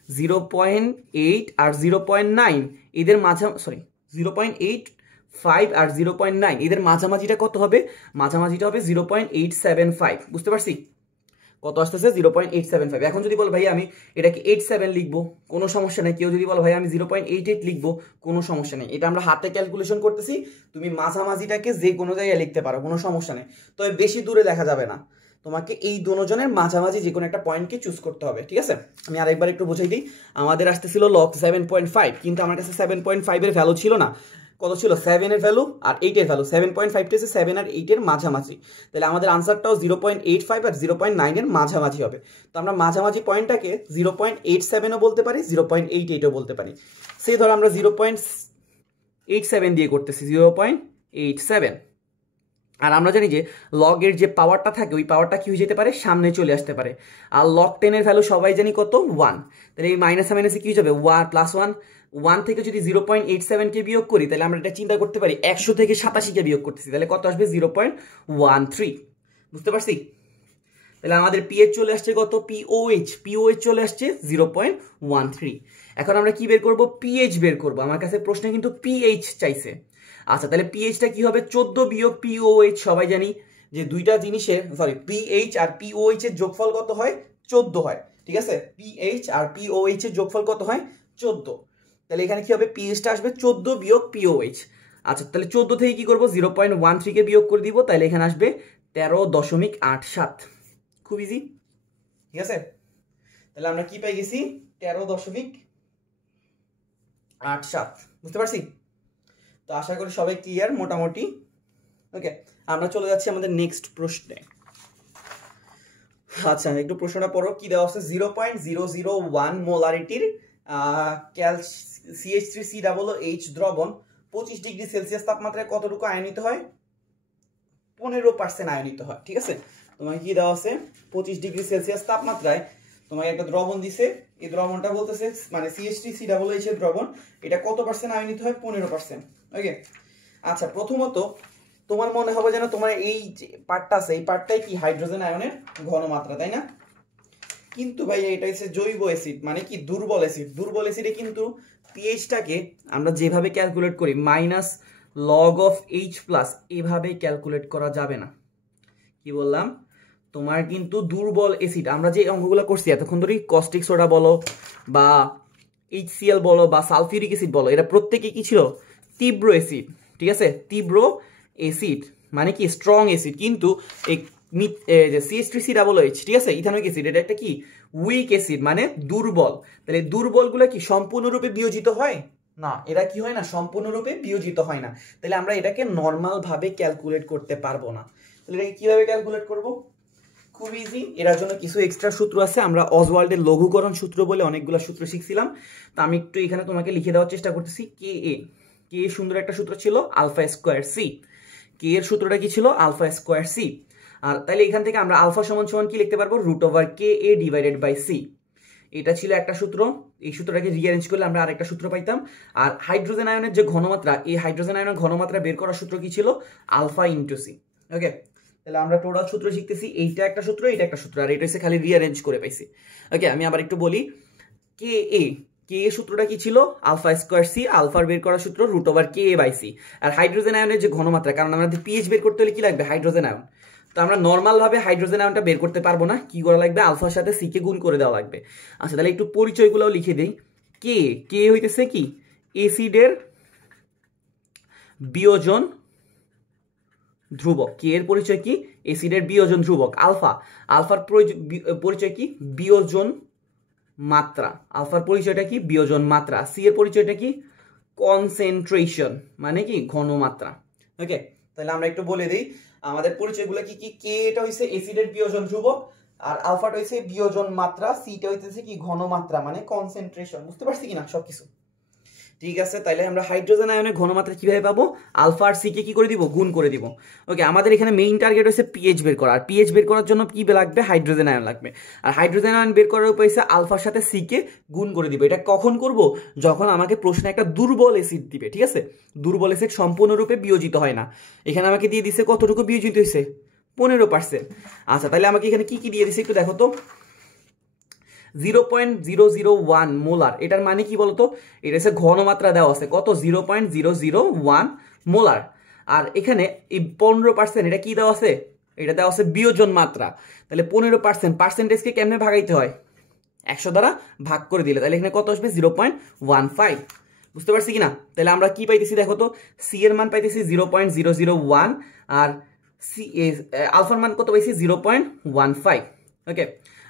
0.8 আর 0.9 এদের মাঝা 0.85 আর 0.9 এদের মাঝামাঝিটা কত হবে, মাঝামাঝিটা হবে 0.875, বুঝতে পারছি? কত আসতেছে 0.875। এখন যদি বল ভাই আমি এটাকে 87 লিখবো, কোনো সমস্যা নেই। কেউ যদি বলো ভাই আমি 0.88 লিখবো, কোনো সমস্যা নেই। এটা আমরা হাতে ক্যালকুলেশন করতেছি, তুমি মাঝামাঝিটাকে যে কোনো জায়গায় লিখতে পারো, কোনো সমস্যা নেই। তবে বেশি দূরে লেখা যাবে না, তোমাকে এই দুজনের মাঝামাঝি যে কোনো একটা পয়েন্টকে চুজ করতে হবে, ঠিক আছে? আমি আরেকবার একটু বুঝাই দিই। আমাদের আসতেছিল লগ 7.5, কিন্তু আমার কাছে 7.5 এর ভ্যালু ছিল না, কত ছিল 7 এর ভ্যালু আর 8 এর ভ্যালু। 7.5টা হচ্ছে 7 আর 8 এর মাঝামাঝি, তাহলে আমাদের আনসারটাও 0.85 আর 0.9 এর মাঝামাঝি হবে। তো আমরা মাঝামাঝি পয়েন্টটাকে 0.87ও বলতে পারি, 0.88ও বলতে পারি। সেই ধরো আমরা 0.87 দিয়ে করতেছি, 0.87। আর আমরা জানি যে লগের যে পাওয়ারটা থাকে ওই পাওয়ারটা কি হয়ে যেতে পারে, সামনে চলে আসতে পারে। আর লগ 10 এর ভ্যালু সবাই জানি কত, 1। তাহলে এই মাইনাসে মাইনাসে কি হয়ে যাবে, 1 প্লাস 1 থেকে যদি 0.87 কে বিয়োগ করি তাহলে আমরা এটা চিন্তা করতে পারি 100 থেকে 87 কে বিয়োগ করতেছি, তাহলে কত আসবে 0.13, বুঝতে পারছি? তাহলে আমাদের পিএইচ চলে আসছে কত, পিওএইচ চলে আসছে 0.13। এখন আমরা কি বের করব, পিএইচ বের করব। আমার কাছে প্রশ্নে কিন্তু পিএইচ চাইছে। আচ্ছা, তাহলে পিএইচটা কি হবে, 14 বিয়োগ পিওএইচ। সবাই জানি যে দুইটা জিনিসের পিএইচ আর পিওএইচ এর যোগফল কত হয়, 14 হয়, ঠিক আছে? পিএইচ আর পিওএইচ এর যোগফল কত হয়, 14। তাহলে এখানে কি হবে, পিএইচটা আসবে 14 বিয়োগ পিওএইচ। আচ্ছা, তাহলে 14 থেকে কি করব, 0.13 কে বিয়োগ করে দিব, তাহলে এখানে আসবে 13.87। খুব ইজি, ঠিক আছে? তাহলে আমরা কি পাই গেছি, 13.87, বুঝতে পারছি? তো আশা করি সবাই ক্লিয়ার মোটামুটি। ওকে, আমরা চলে যাচ্ছি আমাদের নেক্সট প্রশ্নে। আচ্ছা, একটু প্রশ্নটা পড়ো, কি দেওয়া আছে, 0.001 মোলারিটির CH3COOH দ্রবণ 25 ডিগ্রি সেলসিয়াস তাপমাত্রায় কতটুকু আয়নিত হয়, 15% আয়নিত হয়, ঠিক আছে? তোমাকে কি দেওয়া আছে, 25 ডিগ্রি সেলসিয়াস তাপমাত্রায় তোমাকে একটা দ্রবণ দিছে, এই দ্রবণটা বলতেছে মানে CH3COOH এর দ্রবণ, এটা কত পার্সেন্ট আয়নিত হয়, 15%। ওকে, আচ্ছা, প্রথমত তোমার মনে হবে যেন তোমার এই যে পার্টটা আছে এই পার্টটাই কি হাইড্রোজেন আয়নের ঘনমাত্রা, তাই না? কিন্তু ভাই এটা হচ্ছে জৈব অ্যাসিড, মানে কি দুর্বল অ্যাসিড। দুর্বল অ্যাসিডে কিন্তু পিএইচটাকে আমরা যেভাবে ক্যালকুলেট করি minus log of H plus, এভাবে ক্যালকুলেট করা যাবে না। কি বললাম, তোমার কিন্তু দুর্বল অ্যাসিড, আমরা যে অঙ্কগুলো করছি এতক্ষণ ধরে, কস্টিক সোডা বলো বা HCl বলো বা সালফিউরিক অ্যাসিড বলো, এরা প্রত্যেকে কি ছিল, তীব্র অ্যাসিড, ঠিক আছে? তীব্র অ্যাসিড মানে কি স্ট্রং অ্যাসিড। কিন্তু এই যে CH3COOH, ঠিক আছে, ইথানোয়িক অ্যাসিড, এটা একটা কি উইক অ্যাসিড, মানে দুর্বল। তাহলে দুর্বলগুলো কি সম্পূর্ণরূপে বিয়োজিত হয় না, এরা কি হয় না, সম্পূর্ণরূপে বিয়োজিত হয় না। তাহলে আমরা এটাকে নর্মাল ভাবে ক্যালকুলেট করতে পারবো না। তাহলে এটাকে কিভাবে ক্যালকুলেট করব, খুব ইজি। এর জন্য কিছু এক্সট্রা সূত্র আছে, আমরা অজওয়াল্ডের লঘুকরণ সূত্র বলে অনেকগুলো সূত্র শিখছিলাম। তো আমি একটু এখানে তোমাকে লিখে দেওয়ার চেষ্টা করতেছি। কে সুন্দর একটা সূত্র ছিল, আলফা স্কোয়ার সি। কে এর সূত্রটা কি ছিল, আলফা স্কোয়ার সি। আর তাহলে এখান থেকে আমরা আলফা সমান সমান কি লিখতে পারবো, √KA ডিভাইডেড বাই সি। এটা ছিল একটা সূত্র। এই সূত্রটাকে রিঅ্যারেঞ্জ করলে আমরা আরেকটা সূত্র পাইতাম। আর হাইড্রোজেন আয়নের যে ঘনমাত্রা, এই হাইড্রোজেন আয়নের ঘনমাত্রা বের করার সূত্র কি ছিল, আলফা ইন্টু সি। ওকে, তাহলে আমরা টোটাল সূত্র শিখতেছি, এইটা একটা সূত্র, এটা একটা সূত্র, আর এটা হচ্ছে খালি রিঅ্যারেঞ্জ করে পাইছি। ওকে, আমি আবার একটু বলি, কে এ সূত্রটা কি ছিল, আলফা স্কোয়ার সি, আলফার বের করার সূত্র √KA বাই সি। আর হাইড্রোজেন আয়নের যে ঘনমাত্রা, কারণ আমাদের পিএইচ বের করতে হলে কি লাগবে, হাইড্রোজেন আয়ন। তো আমরা নর্মাল ভাবে হাইড্রোজেন আয়নটা বের করতে পারবো না, কি করা লাগবে, আলফার সাথে সি কে গুণ করে দেওয়া লাগবে। আচ্ছা, তাহলে একটু পরিচয়গুলোও লিখে দেই। কে হইতেছে কি এসিডের বিয়োজন ধ্রুবক। কে এর পরিচয় কি, এসিডের বিয়োজন ধ্রুবক। আলফার পরিচয় কি, বিয়োজন মাত্রা। আলফার পরিচয়টা কি, বিয়োজন মাত্রা। সি এর পরিচয়টা কি, কনসেন্ট্রেশন মানে কি ঘনমাত্রা। ওকে, তাহলে আমরা একটু বলে দিই আমাদের পরিচয়গুলো কি কি। কে এটা হইছে অ্যাসিডের বিয়োজন ধ্রুবক, আর আলফাটা হইছে বিয়োজন মাত্রা, সিটা হইতেছে কি ঘনমাত্রা মানে কনসেন্ট্রেশন। বুঝতে পারছি কিনা সবকিছু? ঠিক আছে, তাইলে আমরা হাইড্রোজেন আয়নের ঘনমাত্রা কিভাবে পাবো? আলফা আর সি কে কি করে দিব? গুণ করে দিব। ওকে, আমাদের এখানে মেইন টার্গেট হচ্ছে পিএইচ বের করা, আর পিএইচ বের করার জন্য কি লাগবে? হাইড্রোজেন আয়ন লাগবে। আর হাইড্রোজেন আয়ন বের করার উপায় হচ্ছে আলফার সাথে সি কে গুণ করে দিব। এটা কখন করব? যখন আমাকে প্রশ্নে একটা দুর্বল অ্যাসিড দিবে। ঠিক আছে, দুর্বল অ্যাসিড সম্পূর্ণরূপে বিয়োজিত হয় না। এখানে আমাকে দিয়ে দিছে কতটুকু বিয়োজিত হয়েছে? 15%। আচ্ছা, তাহলে আমাকে এখানে কি কি দিয়ে দিছে একটু দেখো তো। 0.001 মোলার, এটার মানে কি বলতো? এটা হচ্ছে ঘনমাত্রা দেওয়া আছে কত? 0.001 মোলার। আর এখানে এই 15% এটা কি দেওয়া আছে? এটা দেওয়া আছে বিয়োজন মাত্রা। তাহলে 15% পার্সেন্টেজকে কেমনে ভাগাইতে হয়? 100 দ্বারা ভাগ করে দিলে তাহলে এখানে কত আসবে? 0.15। বুঝতে পারছি কিনা? তাহলে আমরা কি পাইতেছি দেখো তো। সি এর মান পাইতেছি 0.001, আর সি আলফার মান কত পাইছি? 0.15। ওকে,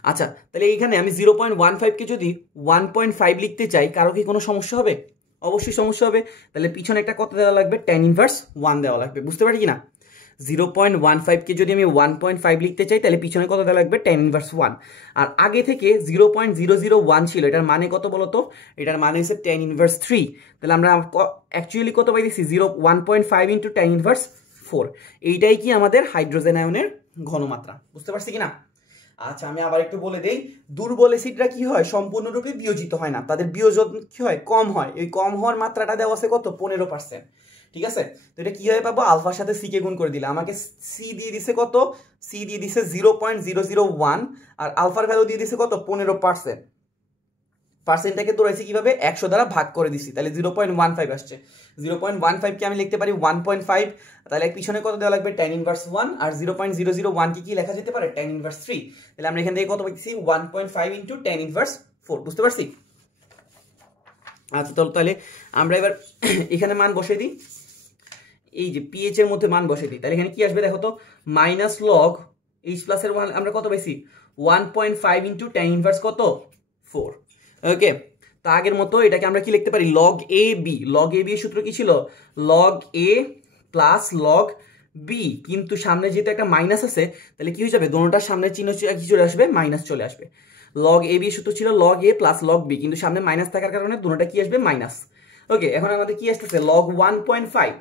আচ্ছা, তাহলে এইখানে আমি 0.15 কে যদি 1.5 লিখতে চাই, কারো কি কোনো সমস্যা হবে? অবশ্যই সমস্যা হবে। তাহলে পিছনে একটা কত দেওয়া লাগবে? tan ইনভার্স 1 দেওয়া লাগবে। বুঝতে পারি কিনা? 0.15 কে যদি আমি 1.5 লিখতে চাই, তাহলে পিছনে কত দেওয়া লাগবে? tan inverse 1। আর আগে থেকে 0.001 ছিল, এটার মানে কত বলতো? এটার মানে হচ্ছে tan ইনভার্স 3। তাহলে আমরা অ্যাকচুয়ালি কত পাইতেছি? 1.5 ইন্টু tan ইনভার্স 4। এইটাই কি আমাদের হাইড্রোজেন আয়নের ঘনমাত্রা। বুঝতে পারছি কিনা? আচ্ছা, আমি আবার একটু বলে দেই। দুর্বল অ্যাসিডরা কি হয়? সম্পূর্ণরূপে বিয়োজিত হয় না, তাদের বিয়োজন কি হয়? কম হয়। এই কম হওয়ার মাত্রাটা দেওয়া আছে কত? 15%। ঠিক আছে, তো এটা কিভাবে পাবো? আলফার সাথে সি কে গুণ করে দিলে আমাকে সি দিয়ে দিছে কত? সি দিয়ে দিছে 0.001, আর আলফার ভ্যালু দিয়ে দিছে কত? 15%। পার্সেন্টটাকে দৌড়াইছি কিভাবে? 100 দ্বারা ভাগ করে দিছি, তাহলে 0.15 আসছে। 0.15 কে আমি লিখতে পারি 1.5, তাহলে পিছনে কত দেওয়া লাগবে? tan inverse 1। আর 0.001 কে কি লেখা যেতে পারে? tan inverse 3। তাহলে আমরা এখান থেকে কত পাইছি? 1.5 ইন্টু tan ইনভার্স 4। বুঝতে পারছি? আচ্ছা, তাহলে আমরা এবার এখানে মান বসিয়ে দিই, এই যে পিএইচ এর মধ্যে মান বসিয়ে দিই। তাহলে এখানে কি আসবে দেখো তো। মাইনাস লগ এইচ প্লাস এর মান আমরা কত পাইছি? 1.5 ইন্টু tan ইনভার্স কত? 4। ওকে, তো আগের মতো এটাকে আমরা কি লিখতে পারি? Log A B. Log A B এর সূত্র কি ছিল? লগ এ প্লাস লগ বি, কিন্তু সামনে যেহেতু একটা মাইনাস আছে, তাহলে কি হয়ে যাবে? দোনোটার সামনে চিহ্ন কি চলে আসবে? মাইনাস চলে আসবে। লগ এ বি এর সূত্র ছিল লগ এ প্লাস লগ বি, কিন্তু সামনে মাইনাস থাকার কারণে দোনোটা কি আসবে? মাইনাস। ওকে, এখন আমাদের কি আসতেছে? লগ 1.5।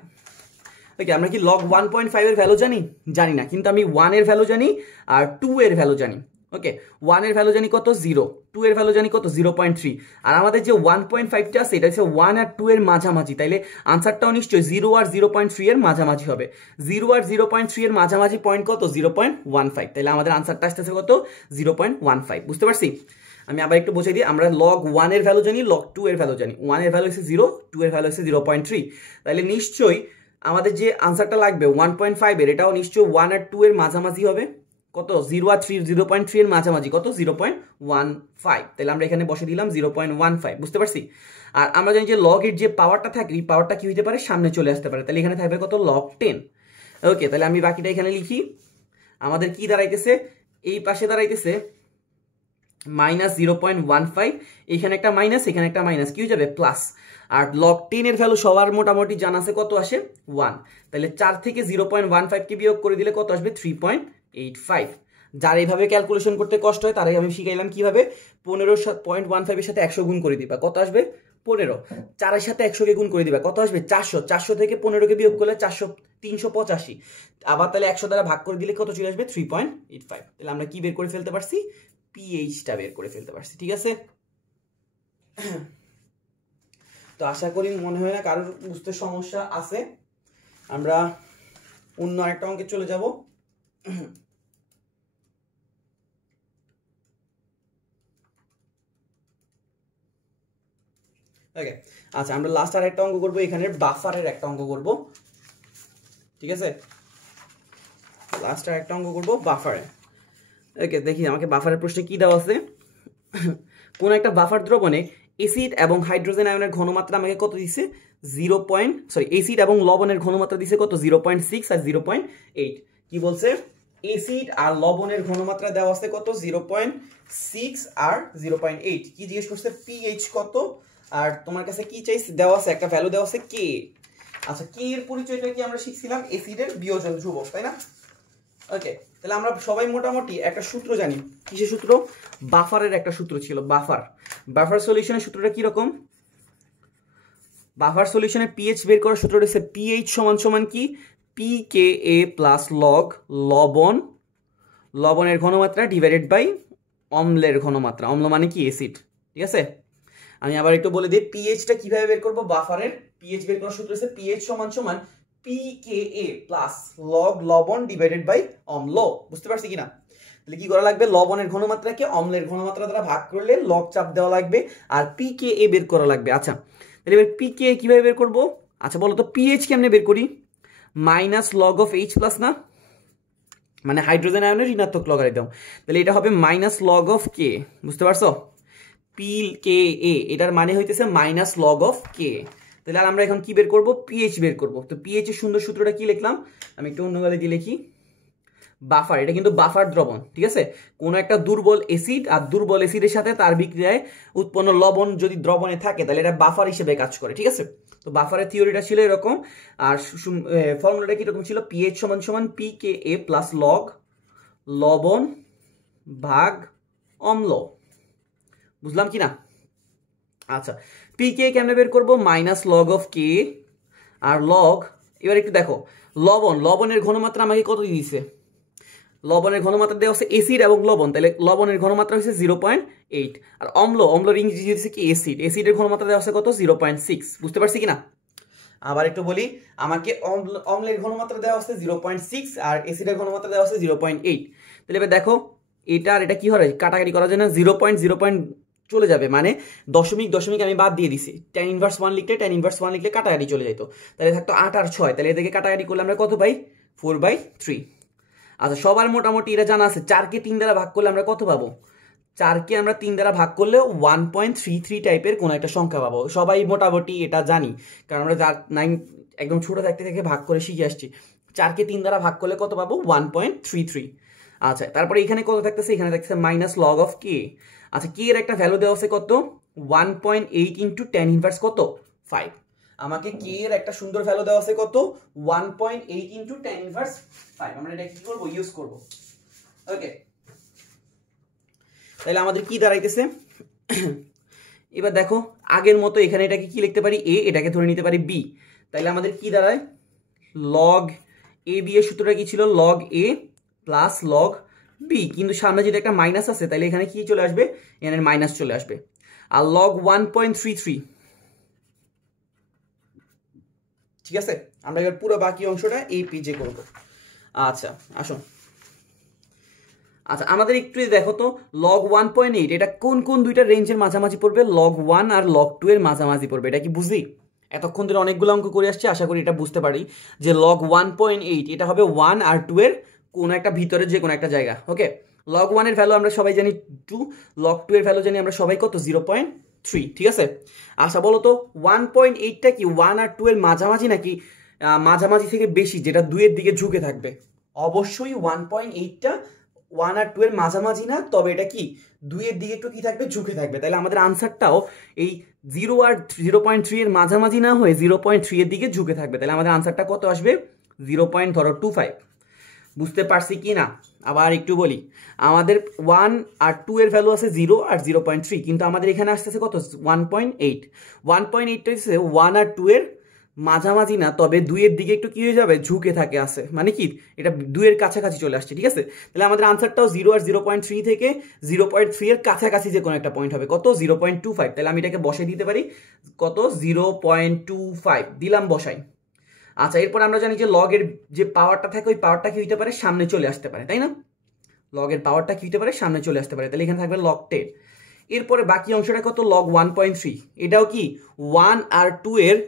ওকে, আমরা কি লগ 1.5 এর ভ্যালু জানি? জানি না, কিন্তু আমি 1 এর ভ্যালু জানি আর 2 এর ভ্যালু জানি। ওকে, 1 এর ভ্যালু জানি কত? 0। 2 এর ভ্যালু জানি কত? 0.3। আর আমাদের যে 1.5টা আছে এটা হচ্ছে 1 আর 2 এর মাঝামাঝি, তাইলে আনসারটাও নিশ্চয়ই 0 আর 0.3 এর মাঝামাঝি হবে। 0 আর 0.3 এর মাঝামাঝি পয়েন্ট কত? 0.15। তাইলে আমাদের আনসারটা আসতেছে কত? 0.15। বুঝতে পারছি? আমি আবার একটু বুঝিয়ে দিই। আমরা লগ 1 এর ভ্যালু জানি, লগ 2 এর ভ্যালু জানি। 1 এর ভ্যালু হচ্ছে 0, 2 এর ভ্যালু হচ্ছে 0.3। তাইলে নিশ্চয়ই আমাদের যে আনসারটা লাগবে 1.5 এর, এটাও নিশ্চয়ই 1 আর 2 এর মাঝামাঝি হবে। কত? 0 আর 0.3 এর মাঝামাঝি কত? 0.15। তাহলে আমরা এখানে বসে দিলাম 0.15। বুঝতে পারছি? আর আমরা জানি যে লগ এর যে পাওয়ারটা থাকে, এই পাওয়ারটা কি হতে পারে? সামনে চলে আসতে পারে। তাহলে এখানে থাকবে কত? লগ 10। ওকে, তাহলে আমি বাকিটা এখানে লিখি। আমাদের কি দাঁড়াইতেছে? এই পাশে দাঁড়াইতেছে মাইনাস 0.15, এখানে একটা মাইনাস, এখানে একটা মাইনাস, কি হয়ে যাবে? প্লাস। আর লগ 10 এর ভ্যালু সবার মোটামুটি জানা আছে, কত আসে? 1। তাহলে 4 থেকে 0.15 কে বিয়োগ করে দিলে কত আসবে? 3.85। যার এইভাবে ক্যালকুলেশন করতে কষ্ট হয় তারাই আমি শিখাইলাম কিভাবে 15.15 এর সাথে 100 গুণ করে দিবা, কত আসবে? 15। 4 এর সাথে 100 কে গুণ করে দিবা, কত আসবে? 400। 400 থেকে 15 কে বিয়োগ করলে 385। আবার তাহলে 100 দ্বারা ভাগ করে দিলে কত চলে আসবে? 3.85। তাহলে আমরা কি বের করে ফেলতে পারছি? পিএইচটা বের করে ফেলতে পারছি। ঠিক আছে, তো আশা করি মনে হয় না কারোর বুঝতে সমস্যা আছে। আমরা অন্য আরেকটা অঙ্কে চলে যাব। ওকে, আচ্ছা, আমরা লাস্ট আর একটা অঙ্ক করবো, এখানে বাফারের একটা অঙ্ক করব। ঠিক আছে, লাস্ট আর একটা অঙ্ক করবো বাফারে। ওকে, দেখি আমাকে বাফারের প্রশ্নে কি দেওয়া আছে। কোন একটা বাফার দ্রবণে এসিড এবং হাইড্রোজেন আয়নের ঘনমাত্রা আমাকে কত দিছে? এসিড এবং লবণের ঘনমাত্রা দিছে কত? 0.6 আর 0.8। কি বলছে? এসিড আর লবণের ঘনমাত্রা দেওয়া আছে কত? 0.6 আর 0.8। কি জিজ্ঞেস করছে? পিএইচ কত আর তোমার কাছে কি চাই দেওয়া আছে, একটা ভ্যালু দেওয়া আছে কে। আচ্ছা কে এর পরিচয়টা কি আমরা শিখছিলাম অ্যাসিডের বিয়োজন ধ্রুবক, তাই না? ওকে, তাহলে আমরা সবাই মোটামুটি একটা সূত্র জানি। কিসের সূত্র? বাফারের একটা সূত্র ছিল, বাফার সলিউশনের সূত্রটা কি রকম? বাফার সলিউশনের পিএইচ বের করার সূত্রটা হচ্ছে পিএইচ সমান সমান কি পিকেএ প্লাস লগ লবণের ঘনমাত্রা ডিভাইডেড বাই অম্লের ঘনমাত্রা। অম্ল মানে কি অ্যাসিড, ঠিক আছে? আমি আবার একটু বলে দিই পিএইচটা কিভাবে বের করব। বাফারের পিএইচ বের করার সূত্র হচ্ছে পিএইচ সমান সমান পিকেএ প্লাস লগ লবণ ডিভাইডেড বাই অম্ল। বুঝতে পারছি কিনা? তাহলে কি করা লাগবে? লবণের ঘনমাত্রাকে অম্লের ঘনমাত্রা দ্বারা ভাগ করলে লগ চাপ দেওয়া লাগবে আর পিকেএ বের করা লাগবে। আচ্ছা তাহলে এবার পিকেএ কিভাবে বের করব? আচ্ছা বলো তো পিএইচ কেমনে বের করি? Minus log of H plus না, মানে হাইড্রোজেন আয়নের ঋণাত্মক লগারিদম। তাহলে এটা হবে মাইনাস লগ অফ কে। বুঝতে পারছো? পি কে এ এটার মানে হইতেছে মাইনাস লগ অফ কে। তাহলে আর আমরা এখন কি বের করব? পিএইচ বের করব। তো পিএইচ এর সুন্দর সূত্রটা কি লিখলাম? আমি একটু অন্য গালে দিয়ে লিখি। বাফার, এটা কিন্তু বাফার দ্রবণ, ঠিক আছে? কোন একটা দুর্বল অ্যাসিড আর দুর্বল অ্যাসিডের সাথে তার বিক্রিয়ায় উৎপন্ন লবণ যদি দ্রবণে থাকে তাহলে এটা বাফার হিসেবে কাজ করে, ঠিক আছে? তো বাফারের থিওরিটা ছিল এরকম, আর ফর্মুলাটা কিরকম ছিল? পিএইচ সমান সমান পিকেএ প্লাস লগ লবণ ভাগ অম্ল। বুঝলাম কি না? আচ্ছা পিকে কেমনে বের করবো? মাইনাস লগ অফ কে আর লগ, এবার একটু দেখো লবণের ঘনমাত্রা আমাকে কত দিয়েছে? লবণের ঘনমাত্রা দেওয়া হচ্ছে অ্যাসিড এবং লবণ, তাহলে লবণের ঘনমাত্রা হচ্ছে 0.8 আর অম্লের ইংরেজি হচ্ছে কি অ্যাসিডের ঘনমাত্রা দেওয়া হচ্ছে কত? 0.6। বুঝতে পারছি কিনা? আবার একটু বলি, আমাকে অম্লের ঘনমাত্রা দেওয়া হচ্ছে 0.6 আর অ্যাসিডের ঘনমাত্রা দেওয়া হচ্ছে 0.8। তাহলে এবার দেখো এটা আর এটা কি হয়, কাটাকাটি করার জন্য 0.0 চলে যাবে, মানে দশমিক আমি বাদ দিয়ে দিছি। tan ইনভার্স 1 লিখলে কাটাকাটি চলে যেত, তাহলে থাকতো 8 আর 6। তাহলে এদিকে কাটাকাটি করলে আমরা কত পাই? 4/3। আচ্ছা সবার মোটামুটি এটা জানা আছে 4কে 3 দ্বারা ভাগ করলে আমরা কত পাবো? 4কে আমরা 3 দ্বারা ভাগ করলে 1.33 টাইপের কোন একটা সংখ্যা পাবো। সবাই মোটামুটি এটা জানি, কারণ আমরা 9 একদম ছোট থাকতে থেকে ভাগ করে শিখে আসছি। 4কে 3 দ্বারা ভাগ করলে কত পাবো? 1.33। আচ্ছা তারপরে এখানে কত থাকতেছে? এখানে থাকতেছে মাইনাস লগ অফ কে। আচ্ছা কে এর একটা ভ্যালু দেওয়া আছে কত? 1.8 ইন্টু tan ইনভার্স কত? 5। আমাকে কে এর একটা সুন্দর ভ্যালু দেওয়া আছে কত? 1.8 ইন্টু tan ইনভার্স 5। আমরা এটা কি করব? ইউজ করব। ওকে, তাহলে আমাদের কি দাঁড়াইতেছে? এবার দেখো আগের মতো এখানে এটাকে কি লিখতে পারি? এ, এটাকে ধরে নিতে পারি বি। তাহলে আমাদের কি দাঁড়ায়? লগ এ বি এর সূত্রটা কি ছিল? লগ এ প্লাস লগ বি, কিন্তু সামনে যদি একটা মাইনাস আছে তাহলে এখানে কি চলে আসবে? এখানে মাইনাস চলে আসবে। আর লগ 1.33, ঠিক আছে? আমরা এবার পুরো বাকি অংশটা এই পেজে করব। আচ্ছা আসুন, আচ্ছা আমাদের একটু দেখো তো লগ 1.8 এটা কোন কোন দুইটা রেঞ্জের মাঝামাঝি পড়বে? লগ 1 আর লগ 2 এর মাঝামাঝি পড়বে। এটা কি বুঝি? এতক্ষণ ধরে অনেকগুলো অঙ্ক করে আসছি, আশা করি এটা বুঝতে পারি যে লগ 1.8 এটা হবে 1 আর 2 এর কোন একটা ভিতরে যে কোনো একটা জায়গা। ওকে, লগ 1 এর ভ্যালু আমরা সবাই জানি 2, লগ 2 এর ভ্যালু জানি আমরা সবাই কত? 0.3, ঠিক আছে? আচ্ছা বলো তো 1.8টা কি 1 আর 2 এর মাঝামাঝি নাকি মাঝামাঝি থেকে বেশি, যেটা 2 এর দিকে ঝুঁকে থাকবে? অবশ্যই 1.8টা 1 আর 2 এর মাঝামাঝি না, তবে এটা কি 2 এর দিকে একটু কি থাকবে? ঝুঁকে থাকবে। তাহলে আমাদের আনসারটাও এই 0 আর 0.3 এর মাঝামাঝি না হয়ে 0.3 এর দিকে ঝুঁকে থাকবে। তাহলে আমাদের আনসারটা কত আসবে? 0.25। বুঝতে পারছি কি না? আবার একটু বলি, আমাদের 1 আর 2 এর ভ্যালু আছে 0 আর 0.3, কিন্তু আমাদের এখানে আসতেছে কত? 1.8। 1.8টা হচ্ছে 1 আর 2 এর মাঝামাঝি না, তবে 2 এর দিকে একটু কি হয়ে যাবে? ঝুঁকে থাকে আছে, মানে কি এটা 2 এর কাছাকাছি চলে আসছে, ঠিক আছে? তাহলে আমাদের আনসারটাও 0 আর 0.3 থেকে 0.3 এর কাছাকাছি যে কোনো একটা পয়েন্ট হবে। কত? 0.25। তাহলে আমি এটাকে বসাই দিতে পারি কত? 0.25 দিলাম, বসাই। আচ্ছা এরপর আমরা জানি যে লগের যে পাওয়ারটা থাকে ওই পাওয়ারটা কি হইতে পারে? সামনে চলে আসতে পারে, তাই না? লগের পাওয়ারটা কি হতে পারে? সামনে চলে আসতে পারে। তাহলে এখানে থাকবে লগ 10। এরপরে বাকি অংশটা কত? লগ 1.3। এটাও কি 1 আর 2 এর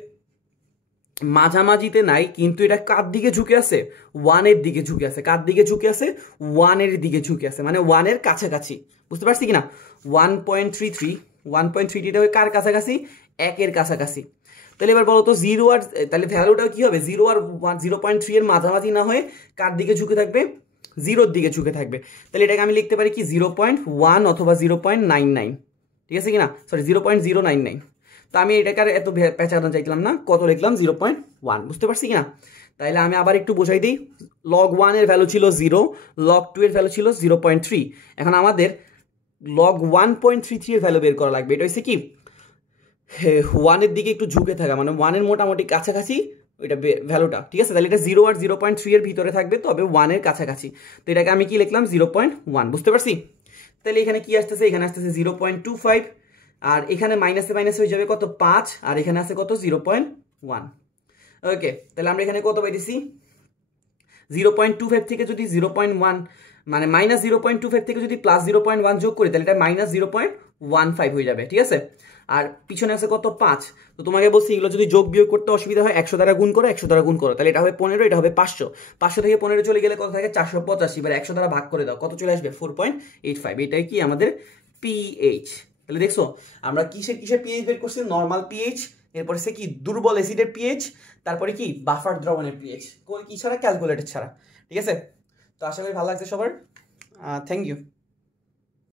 মাঝামাঝিতে নাই, কিন্তু এটা কার দিকে ঝুঁকে আছে? 1 এর দিকে ঝুঁকে আছে। কার দিকে ঝুঁকে আছে? 1 এর দিকে ঝুঁকে আছে, মানে 1 এর কাছাকাছি। বুঝতে পারছি কিনা? 1.33টা কার কাছাকাছি? 1 এর কাছাকাছি। তাহলে এবার বলো তো 0 আর, তাহলে ভ্যালুটাও কি হবে? 0 আর 0.3 এর মাঝামাঝি না হয়ে কার দিকে ঝুঁকে থাকবে? 0 এর দিকে ঝুঁকে থাকবে। তাহলে এটাকে আমি লিখতে পারি কি 0.1 অথবা 0.99, ঠিক আছে কিনা? সরি 0.099। তো আমি এটাকে আর এত পেঁচানো চাইলাম না, কত লিখলাম 0.1, বুঝতে পারছি কিনা? তাহলে আমি আবার একটু বোঝাই দিই। log 1 এর ভ্যালু ছিল 0, log 2 এর ভ্যালু ছিল 0.3। এখন আমাদের log 1.33 এর ভ্যালু বের করা লাগবে। এটা হচ্ছে কি 1 এর দিকে একটু ঝুঁকে থাকা, মানে 1 এর মোটামুটি কাছাকাছি ওইটা ভ্যালুটা, ঠিক আছে? তাহলে এটা 0 আর 0.3 এর ভিতরে থাকবে, তবে 1 এর কাছাকাছি। তো এটাকে আমি কি লিখলাম 0.1, বুঝতে পারছি? তাহলে এখানে কি আসতেছে, এখানে আসতেছে 0.25, আর এখানে মাইনাসে মাইনাস হয়ে যাবে কত 5, আর এখানে আছে কত 0.1। ওকে, তাহলে আমরা এখানে কত পাইতেছি 0.25 থেকে যদি 0.1 মানে মাইনাস 0.25 থেকে যদি প্লাস 0.1 যোগ করি তাহলে এটা মাইনাস 0.15 হয়ে যাবে, ঠিক আছে? আর পিছনে আছে কত 5। তো তোমাকে বলছি এগুলো যদি যোগ বিয়োগ করতে অসুবিধা হয় 100 দ্বারা গুণ করো, 100 দ্বারা গুণ করো, তাহলে এটা হবে 15, এটা হবে 500। 500 থেকে 15 চলে গেলে কত থাকে 485, এবার 100 দ্বারা ভাগ করে দাও, কত চলে আসবে 4.85। এটাই কি আমাদের পিএইচ। তাহলে দেখছো আমরা কিসের কিসের পিএইচ বের করছি, নর্মাল পিএইচ, এরপরে সে কি দুর্বল অ্যাসিডের পিএইচ, তারপরে কি বাফার দ্রবণের পিএইচ, কি ছাড়া ক্যালকুলেটর ছাড়া, ঠিক আছে? তো আশা করি ভালো লাগছে সবার, থ্যাংক ইউ।